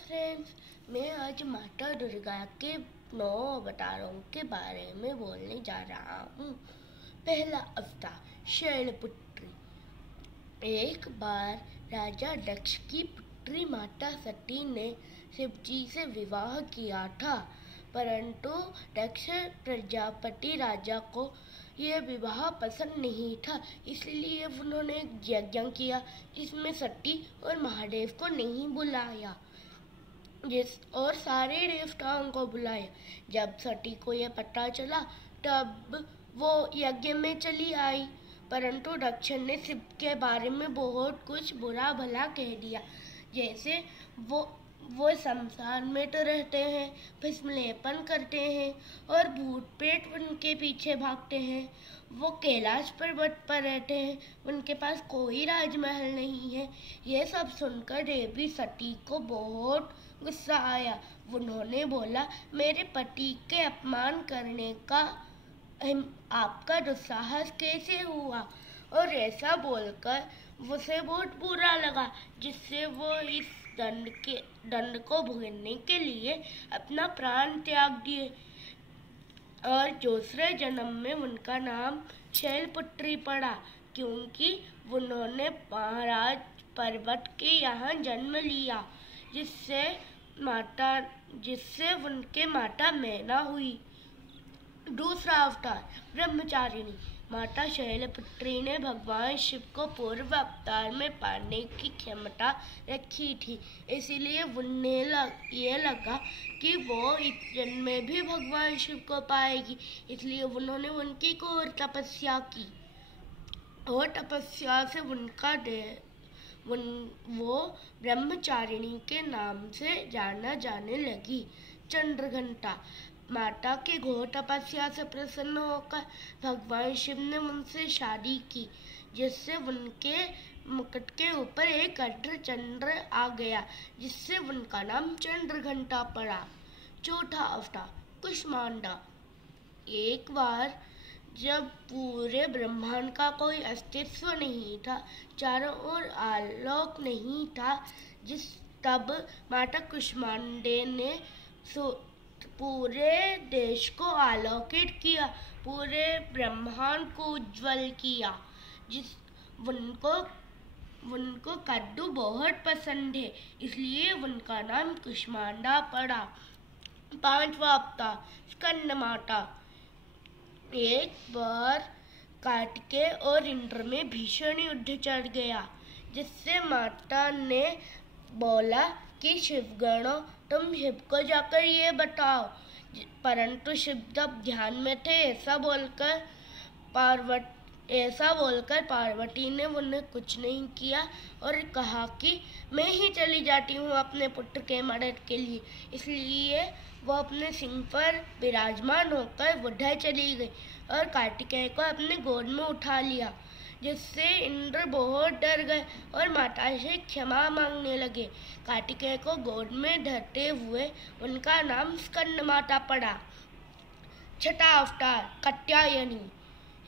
Friends, मैं आज माता दुर्गा के 9 अवतारों के बारे में बोलने जा रहा हूँ। पहला अवतार शैलपुत्री। एक बार राजा दक्ष की पुत्री माता सती ने शिवजी से विवाह किया था, परंतु दक्ष प्रजापति राजा को यह विवाह पसंद नहीं था। इसलिए उन्होंने एक यज्ञ किया जिसमें सती और महादेव को नहीं बुलाया और सारे देवताओं को बुलाया। जब सती को यह पता चला तब वो यज्ञ में चली आई, परंतु दक्ष ने शिव के बारे में बहुत कुछ बुरा भला कह दिया, जैसे वो संसार में तो रहते हैं, भस्मलेपन करते हैं और भूत प्रेत उनके पीछे भागते हैं। वो कैलाश पर्वत पर रहते हैं, उनके पास कोई राजमहल नहीं है। ये सब सुनकर देवी सती को बहुत गुस्सा आया। उन्होंने बोला, मेरे पति के अपमान करने का आपका दुस्साहस कैसे हुआ? और ऐसा बोलकर उसे बहुत बुरा लगा, जिससे वो इस दंड को भुगतने के लिए अपना प्राण त्याग दिए और दूसरे जन्म में उनका नाम शैलपुत्री पड़ा, क्योंकि उन्होंने महाराज पर्वत के यहाँ जन्म लिया, जिससे उनके माता मैना हुई। दूसरा अवतार ब्रह्मचारिणी। माता शैलपुत्री ने भगवान शिव को पूर्व अवतार में पाने की क्षमता रखी थी, इसलिए उन्हें ये लगा कि वो इस जन्म में भी भगवान शिव को पाएगी। इसलिए उन्होंने उनकी घोर तपस्या की और तपस्या से वो ब्रह्मचारिणी के नाम से जाना जाने लगी। चंद्रघंटा। माता के घोर तपस्या से प्रसन्न होकर भगवान शिव ने उनसे शादी की, जिससे उनके मुकुट के ऊपर एक अर्धचंद्र आ गया, जिससे उनका नाम चंद्रघंटा पड़ा। चौथा अवतार कुष्मांडा। एक बार जब पूरे ब्रह्मांड का कोई अस्तित्व नहीं था, चारों ओर आलोक नहीं था, तब माता कुष्मांडे ने पूरे देश को आलोकित किया, पूरे ब्रह्मांड को उज्जवल किया। उनको कद्दू बहुत पसंद है, इसलिए उनका नाम कुष्मांडा पड़ा। पांचवा अवतार स्कंद माता। एक बार कार्तिकेय और इंद्र में भीषण युद्ध चल गया, जिससे माता ने बोला कि शिवगणों, तुम शिव को जाकर ये बताओ। परंतु शिव तब ध्यान में थे। ऐसा बोलकर पार्वती ने उन्हें कुछ नहीं किया और कहा कि मैं ही चली जाती हूँ अपने पुत्र के मदद के लिए। इसलिए वो अपने सिंह पर विराजमान होकर उधर चली गई और कार्तिकेय को अपने गोद में उठा लिया, जिससे इंद्र बहुत डर गए और माता से क्षमा मांगने लगे। कार्तिकेय को गोद में धरते हुए उनका नाम स्कंद माता पड़ा। छठा अवतार कात्यायनी।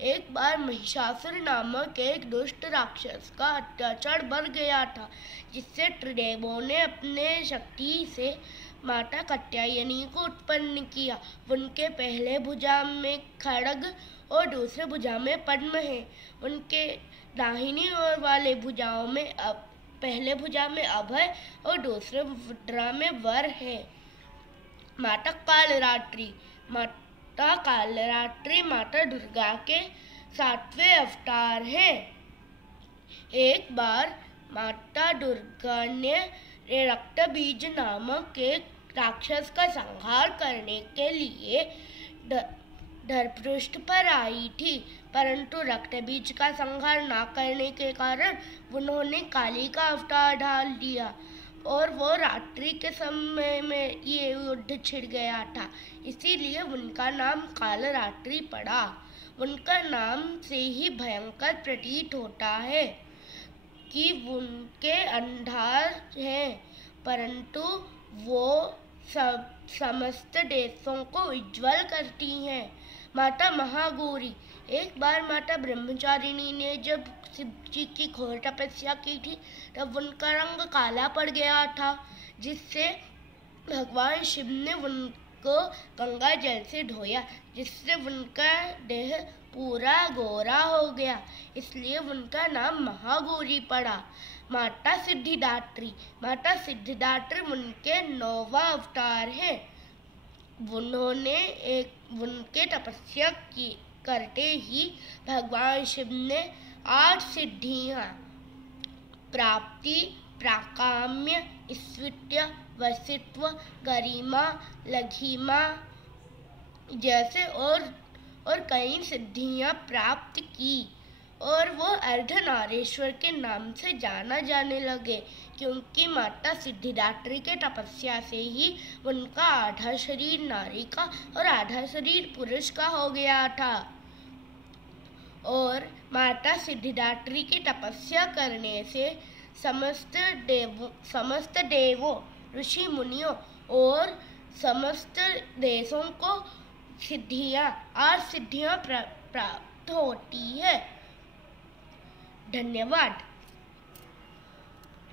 एक बार महिषासुर नामक एक दुष्ट राक्षस का अत्याचार बढ़ गया था, जिससे त्रिदेवों ने अपने शक्ति से माता कात्यायनी को उत्पन्न किया। उनके पहले भुजा में खड्ग और दूसरे भुजा में पद्म है। उनके दाहिनी ओर वाले भुजाओं में पहले भुजा में अभय और दूसरे मुद्रा में वर है। माता कालरात्रि। माता कालरात्रि माता दुर्गा के 7वें अवतार है। एक बार माता दुर्गा ने रक्तबीज नामक एक राक्षस का संहार करने के लिए धरपृष्ठ पर आई थी, परंतु रक्तबीज का संहार न करने के कारण उन्होंने काली का अवतार डाल दिया और वो रात्रि के समय में ये युद्ध छिड़ गया था। इसीलिए उनका नाम कालरात्रि पड़ा। उनका नाम से ही भयंकर प्रतीत होता है कि उनके अंधार हैं, परंतु वो समस्त देशों को उज्जवल करती हैं। माता महागौरी। एक बार माता ब्रह्मचारिणी ने जब शिव जी की घोर तपस्या की थी, तब उनका रंग काला पड़ गया था, जिससे भगवान शिव ने उनको गंगा जल से धोया, जिससे उनका देह पूरा गोरा हो गया, इसलिए उनका नाम महागौरी पड़ा। माता सिद्धिदात्री उनके 9वां अवतार है। उनके तपस्या करते ही भगवान शिव ने 8 सिद्धियां प्राप्ति, प्राकाम्य, ईश्वित्य, वसित्व, गरिमा, लघिमा जैसे और कई सिद्धियां प्राप्त की और वो अर्धनारीश्वर के नाम से जाना जाने लगे, क्योंकि माता सिद्धिदात्री के तपस्या से ही उनका आधा शरीर नारी का और आधा शरीर पुरुष का हो गया था। और माता सिद्धिदात्री की तपस्या करने से समस्त देवों, ऋषि मुनियों और समस्त देशों को सिद्धियां प्राप्त होती है। धन्यवाद।